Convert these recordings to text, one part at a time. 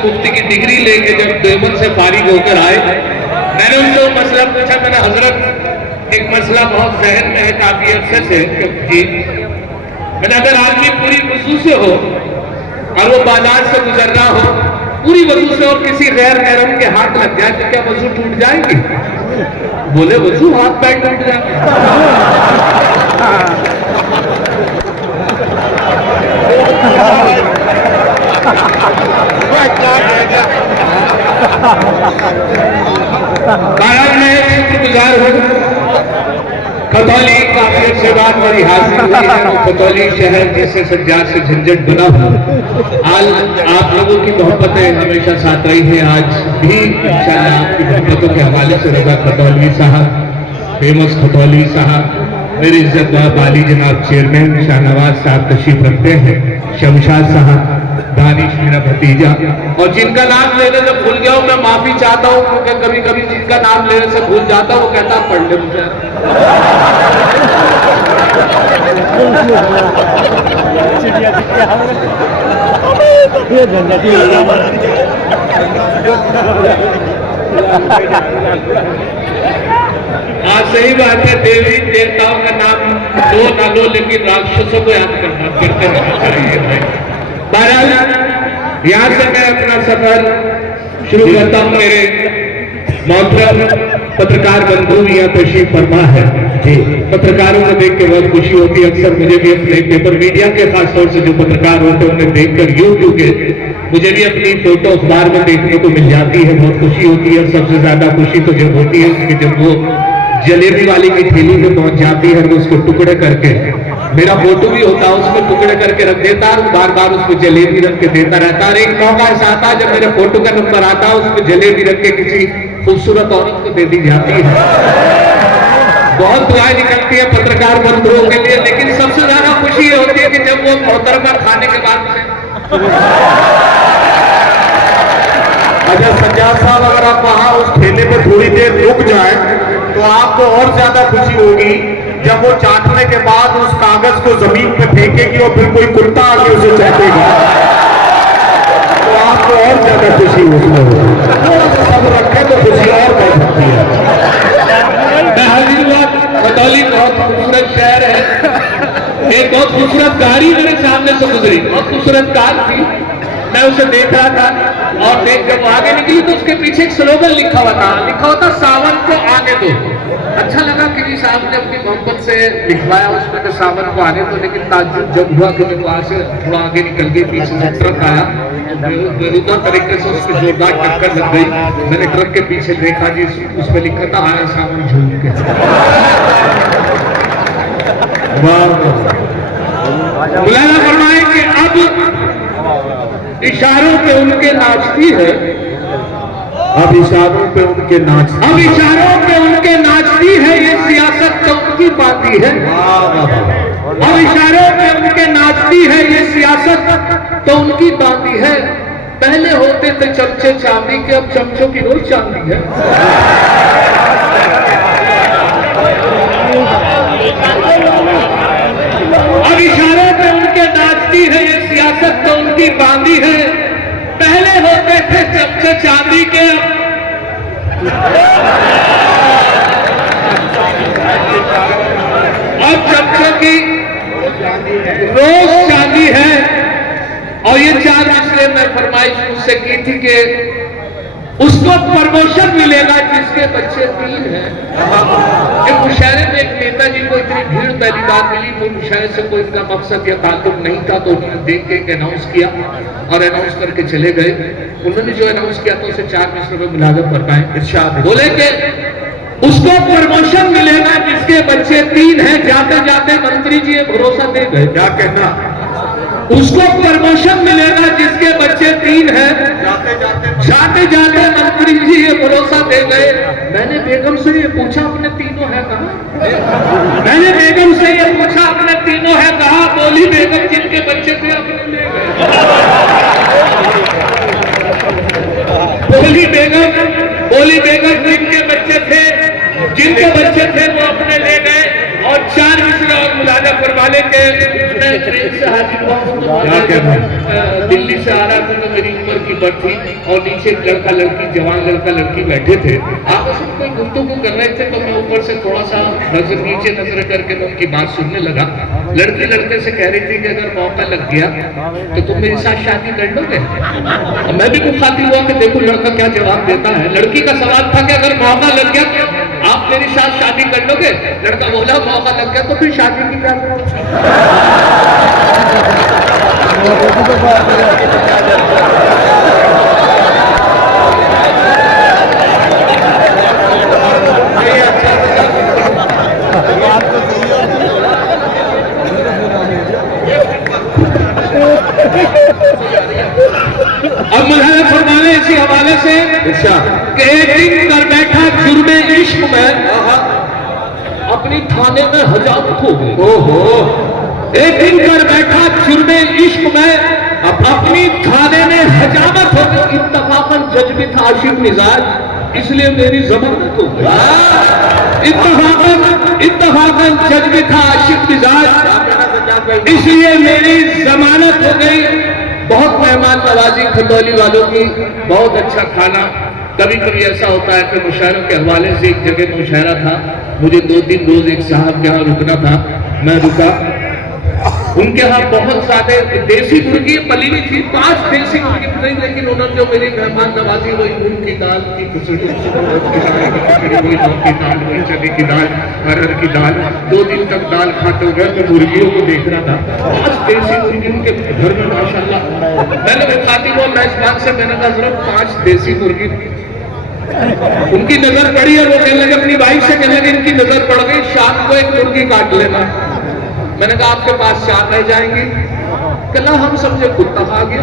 मुफ्ती की डिग्री लेके जब देवबंद से फारिग होकर आए, मैंने उनसे वो मसला पूछा, मैंने हजरत एक मसला बहुत जहन में है काफी अरसे से जी, मैंने अगर आदमी पूरी वजू से हो और वो बाजार से गुजर रहा हो पूरी वजू से और किसी गैर महरम के हाथ लग जाए तो क्या वजू टूट जाएगी? बोले वजू हाथ पैर टूट जाएंगे। मैं शुक्रगुजार हूँ, खतौली काफी से बात बड़ी हासिल हुई है। खतौली शहर जिससे सज्जाद से झंझट बना हुआ, आज आप लोगों की मोहब्बतें हमेशा साथ रही है, आज भी इंशाअल्लाह आपकी मोहब्बतों के हवाले से रजा खतौली साहब, फेमस खतौली साहब, मेरी इज्जतदार वाली जनाब चेयरमैन शाहनवाज साहब तशरीफ रखते हैं, शमशाद साहब, दानिश मेरा भतीजा, और जिनका नाम लेने से भूल गया हूँ मैं माफी चाहता हूँ, क्योंकि कभी कभी जिनका नाम लेने से भूल जाता हूँ वो कहता पढ़ ले मुझे। सही बात है, देवी देवताओं का नाम लो ना लो लेकिन राक्षसों को याद करते रहना चाहिए। बहरहाल यहाँ से मैं अपना सफर शुरू करता हूँ। मेरे मोहतरम पत्रकार बंधु यहाँ तशरीफ फरमा है जी, पत्रकारों को देख के बहुत खुशी होती है। अक्सर मुझे भी अपने पेपर मीडिया के खासतौर से जो पत्रकार होते हैं उन्हें देखकर यूट्यूब के मुझे भी अपनी फोटो अखबार में देखने को मिल जाती है, बहुत खुशी होती है। सबसे ज्यादा खुशी तो जब होती है कि जब वो जलेबी वाली की थैली में पहुंच जाती है और उसको टुकड़े करके, मेरा फोटो भी होता है उसमें टुकड़े करके रख देता है, बार बार उसमें जलेबी रख के देता रहता है। और एक मौका ऐसा आता है जब मेरे फोटो का नंबर आता है उसमें जलेबी रख के किसी खूबसूरत औरत को दे दी जाती है। बहुत दुआएं निकलती है पत्रकार बंधुओं के लिए, लेकिन सबसे ज्यादा खुशी ये होती है कि जब वो मोहतरमा खाने के बाद अच्छा सज्जाद साहब, अगर आप वहां उस ठेले पे थोड़ी देर रुक जाए तो आपको और ज्यादा खुशी होगी जब वो चाटने के बाद उस कागज को जमीन पे फेंकेगी और फिर कोई कुत्ता आके उसे चाटेगा, तो आपको और ज्यादा खुशी उसमें होगी। थोड़ा सा सब रखे तो खुशी और बढ़ सकती है। खतौली बहुत खूबसूरत शहर है, एक बहुत खूबसूरत गाड़ी मेरे सामने से गुजरी, बहुत खूबसूरत कार थी, मैं उसे देख रहा था और देख जब आगे निकली तो उसके पीछे एक स्लोगन लिखा हुआ था सावन को आने दो। अच्छा लगा कि साहब ने अपनी मोहब्बत से लिखवाया उसमें कि सावन को आने दो, लेकिन ताज्जुब जब हुआ कि मैं वहां से थोड़ा आगे निकल गई, पीछे से ट्रक आया, बेरुदा तरीके से उसकी जोरदार टक्कर लग गई। मैंने ट्रक के पीछे देखा जी उसमें लिखा था आया सावन झूम के। बुलाना फरमाए कि अब इशारों पे उनके नाचती है, अब इशारों पे उनके नाचती, अब इशारों पे उनके नाचती है, ये सियासत तो उनकी बाती है। अब इशारों पे उनके नाचती है, ये सियासत तो उनकी बाती है। पहले होते थे चमचे चांदी के, अब चमचों की रोज चांदी है। अब इशारों पे उनके नाचती है, ये सियासत तो उनकी बांधी है। पहले होते थे चमचे चांदी के, अब चमचों की रोज चांदी है। और ये 4 मिसरे मैं फरमाइश उससे की थी कि उसको प्रमोशन मिलेगा जिसके बच्चे 3 हैं। मुशायरे में एक नेताजी को इतनी भीड़ पहली बार मिली तो मुशायरे से कोई इनका मकसद या ताल्लुक नहीं था, तो उन्होंने देख के एक अनाउंस किया और अनाउंस करके चले गए। उन्होंने जो अनाउंस किया तो उसे 4 मिसरों में मुलाजम कर पाए। इरशाद बोले कि उसको प्रमोशन मिलेगा जिसके बच्चे 3 हैं। जाते जाते मंत्री जी भरोसा दे गए, क्या कहना, उसको प्रमोशन मिलेगा जिसके बच्चे 3 हैं। जाते जाते मंत्री जी ये भरोसा दे गए। मैंने बेगम से ये पूछा अपने तीनों है कहा, मैंने बेगम से ये पूछा अपने तीनों है कहा। बोली बेगम जिनके बच्चे थे अपने ले गए। बोली बेगम जिनके बच्चे थे वो अपने ले गए। और 4 मिसरे और मुलाजा फरमा ले के से हाजिर हुआ हूँ तो दिल्ली से आ रहा था तो मेरी उम्र की बढ़ थी और नीचे एक लड़का लड़की, जवान लड़का लड़की बैठे थे। आपस में कोई गुफ्तगू कर रहे थे तो मैं ऊपर से थोड़ा सा नीचे नजर करके मैं उनकी बात सुनने लगा। लड़की लड़के से कह रही थी कि अगर मौका लग गया तो तुम मेरे साथ शादी कर लोगे? मैं भी मुखातिब हुआ कि देखो लड़का क्या जवाब देता है। लड़की का सवाल था कि अगर मौका लग गया तो आप मेरे साथ शादी कर लोगे? लड़का बोला मौका लग गया तो फिर शादी की क्या अब मुझे फरमाने इसी हवाले से कि एक दिन कर बैठा जुर्मे इश्क में अपनी थाने में हजामत हो गई। ओहो, एक दिन कर बैठा जुर्मे इश्क में अपनी थाने में हजामत हो गई। इत्तफाकन जज भी था आशिक मिजाज, इसलिए मेरी जमानत हो गई। इत्तफाकन जज भी था आशिक मिजाज, इसलिए मेरी जमानत हो गई। बहुत मेहमान नवाजी खतौली वालों की, बहुत अच्छा खाना। कभी कभी ऐसा होता है कि मुशायरों के हवाले से एक जगह मुशायरा था, मुझे 2-3 रोज एक साहब के यहाँ रुकना था। मैं रुका, उनके यहाँ बहुत सारे देसी मुर्गी पली हुई थी, 5 देसी मुर्गी नहीं, लेकिन उन्होंने जो मेरी मेहमान नवाजी हुई, मूंग की दाल की खिचड़ी, वही मूंग की दाल, वही चने की दाल, अरहर की दाल, 2 दिन तक दाल खाते हुए मैं मुर्गियों को देख रहा था। 5 देसी मुर्गी उनके घर में माशाल्लाह। मैंने वो खाती वो मेजबान से मैंने कहा जरा 5 देसी मुर्गी। उनकी नजर पड़ी और वो कहने लगे, अपनी वाइफ से कहने लगे इनकी नजर पड़ गई, शाम को एक मुर्गी काट लेना। मैंने कहा आपके पास 4 रह जाएंगी? कहना हम समझे कुत्ता खा गया।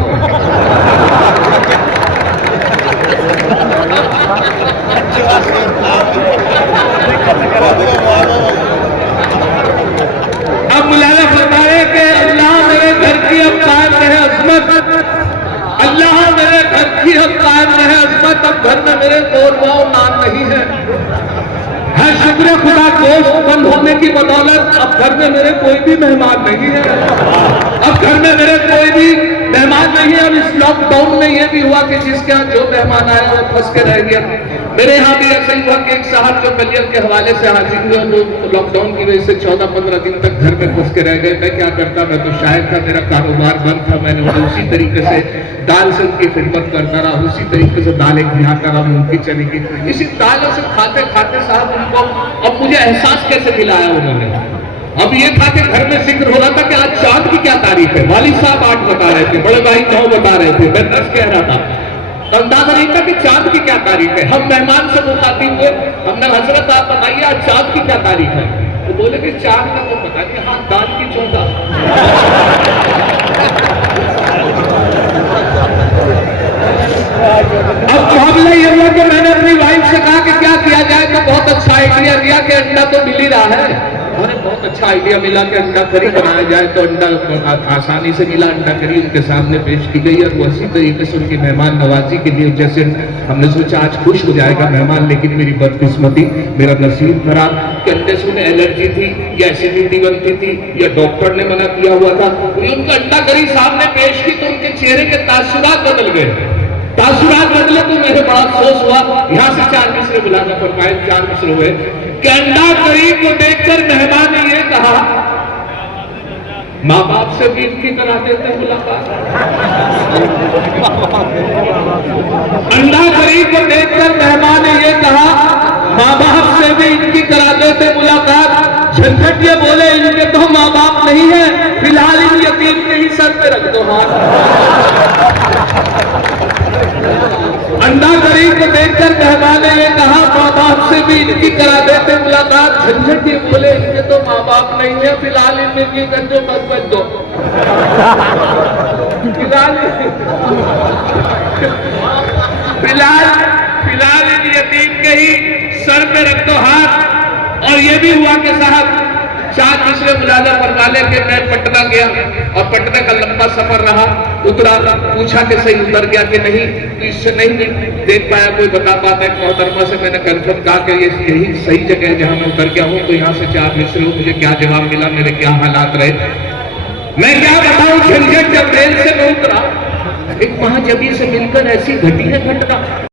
अब मुलाना फरमाए कि अल्लाह मेरे घर की अब कायम रहे अजमत, अल्लाह मेरे घर की अब कायम रहे अजमत। अब घर में मेरे कोरमाओ नाम नहीं है, शुक्र खुदा गोश्त बंद होने की बदौलत अब घर में मेरे कोई भी मेहमान नहीं है। अब घर में मेरे कोई भी मेहमान नहीं है। और इस लॉकडाउन में यह भी हुआ कि जिसके यहाँ जो मेहमान आया वो फंस के रह गया। मेरे यहाँ भी ऐसा ही हुआ कि एक साहब जो कलियर के हवाले से हाजिर हुए, वो लॉकडाउन की वजह से 14-15 दिन तक घर में फंस के रह गए। मैं क्या करता, मैं तो शायद था, मेरा कारोबार बंद था। मैंने उन्हें उसी तरीके से दाल से उनकी खिदमत करता रहा, उसी तरीके से दालें खिलाता रहा, मूंग की चने की। इसी दालों से खाते खाते साहब उनको अब मुझे एहसास कैसे दिलाया उन्होंने। अब ये था कि घर में जिक्र हो रहा था कि आज चांद की क्या तारीख है। वालिद साहब 8 बता रहे थे, बड़े भाई 9 बता रहे थे, मैं 10 कह रहा था। तो अंदाजा नहीं था कि चांद की क्या तारीख है। हम मेहमान से मुखातिब हुए, हमने हजरत आप बताइए आज चांद की क्या तारीख है? तो बोले कि चांद का तो पता नहीं, हाँ दाल की 14। अब मामला ये हुआ कि मैंने अपनी वाइफ से कहा कि क्या किया जाए, तो बहुत अच्छा आइडिया दिया कि अंडा तो मिल ही रहा है। अरे बहुत अच्छा आइडिया मिला कि अंडा करी बनाया जाए, तो अंडा आसानी से मिला। अंडा करी उनके सामने पेश की गई और वो उसी तरीके से उनकी मेहमान नवाजी के लिए, जैसे हमने सोचा आज खुश हो जाएगा मेहमान, लेकिन मेरी बदकिस्मती, मेरा नसीब खराब कि अंडे से उन्हें एलर्जी थी या एसिडिटी बनती थी या डॉक्टर ने मना किया हुआ था। उनका अंडा करी सामने पेश की तो उनके चेहरे के तासुरात बदल गए। तासुरात बदले तो मुझे बड़ा अफसोस हुआ। यहाँ से 4 मिसरे बुलाना फरमाए, 4 मिसरे हुए कि अंडा करी को देखकर मेहमान ने ये कहा, माँ बाप से भी इनकी करा देते मुलाकात। अंडा करी को देखकर मेहमान ने ये कहा, माँ बाप से भी इनकी करा देते मुलाकात। झंझट ये बोले इनके तो माँ बाप नहीं है, फिलहाल इन यतीम के ही सर पे रख दो हाथ। अंडा करी को देखकर मेहमान ने ये कहा, माँ बाप से भी इनकी करा देते मुलाकात। झंझट ये बोले इनके तो माँ बाप नहीं है, फिलहाल इनकी गंजो मत बच दो। फिलहाल इन यतीम के ही सर पे रख दो हाथ। और ये भी हुआ कि साहब 4 मिसरे मुलाजा फरमाने के मैं पटना गया और पटना का लंबा सफर रहा। उतरा, पूछा कि सही उतर गया कि नहीं, तो इससे नहीं देख पाया कोई बता पाता। मोहतरमा से मैंने कंफर्म कहा कि ये यही सही जगह है जहां मैं उतर गया हूं, तो यहाँ से 4 मिसरे मुझे क्या जवाब मिला, मेरे क्या हालात रहे। मैं क्या बताऊं, झंझट जब रेल से मैं उतरा, एक महाजबी से मिलकर ऐसी घटी है घटना।